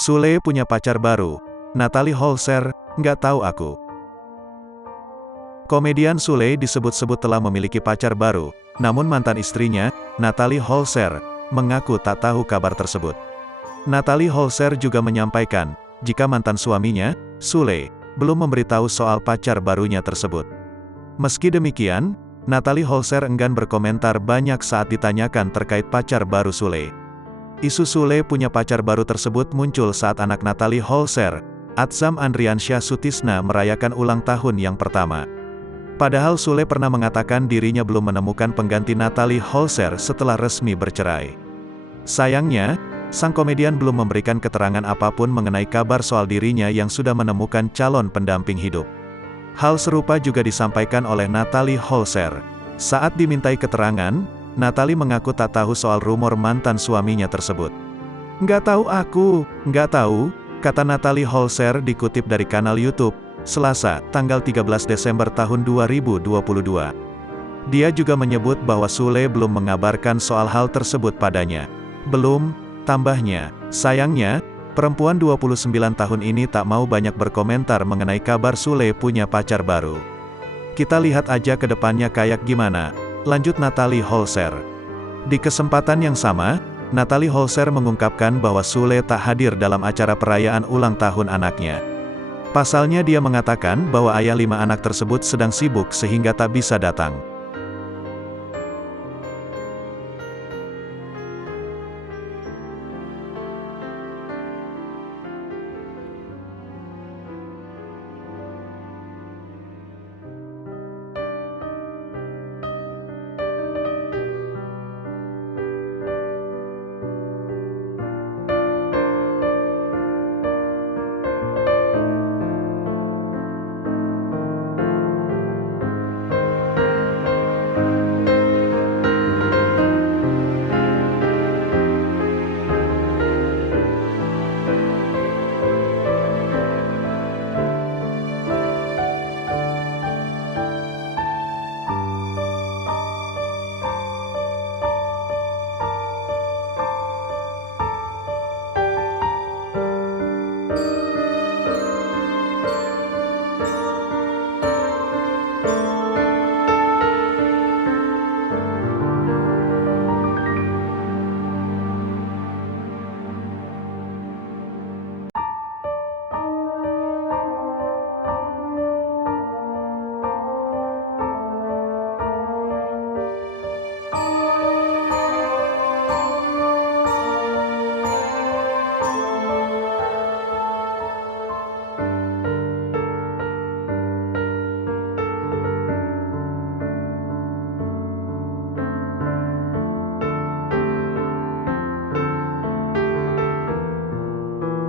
Sule punya pacar baru. Natalie Holzer, nggak tahu aku. Komedian Sule disebut-sebut telah memiliki pacar baru, namun mantan istrinya, Natalie Holzer, mengaku tak tahu kabar tersebut. Natalie Holzer juga menyampaikan, jika mantan suaminya, Sule, belum memberitahu soal pacar barunya tersebut. Meski demikian, Natalie Holzer enggan berkomentar banyak saat ditanyakan terkait pacar baru Sule. Isu Sule punya pacar baru tersebut muncul saat anak Natalie Holzer, Atzam Andriansyah Sutisna merayakan ulang tahun yang pertama. Padahal Sule pernah mengatakan dirinya belum menemukan pengganti Natalie Holzer setelah resmi bercerai. Sayangnya, sang komedian belum memberikan keterangan apapun mengenai kabar soal dirinya yang sudah menemukan calon pendamping hidup. Hal serupa juga disampaikan oleh Natalie Holzer. Saat dimintai keterangan, Natalie mengaku tak tahu soal rumor mantan suaminya tersebut. "Nggak tahu aku, nggak tahu," kata Natalie Holzer dikutip dari kanal YouTube, Selasa, tanggal 13 Desember tahun 2022. Dia juga menyebut bahwa Sule belum mengabarkan soal hal tersebut padanya. "Belum," tambahnya. Sayangnya, perempuan 29 tahun ini tak mau banyak berkomentar mengenai kabar Sule punya pacar baru. "Kita lihat aja ke depannya kayak gimana," lanjut Natalie Holzer. Di kesempatan yang sama, Natalie Holzer mengungkapkan bahwa Sule tak hadir dalam acara perayaan ulang tahun anaknya. Pasalnya dia mengatakan bahwa ayah 5 anak tersebut sedang sibuk sehingga tak bisa datang.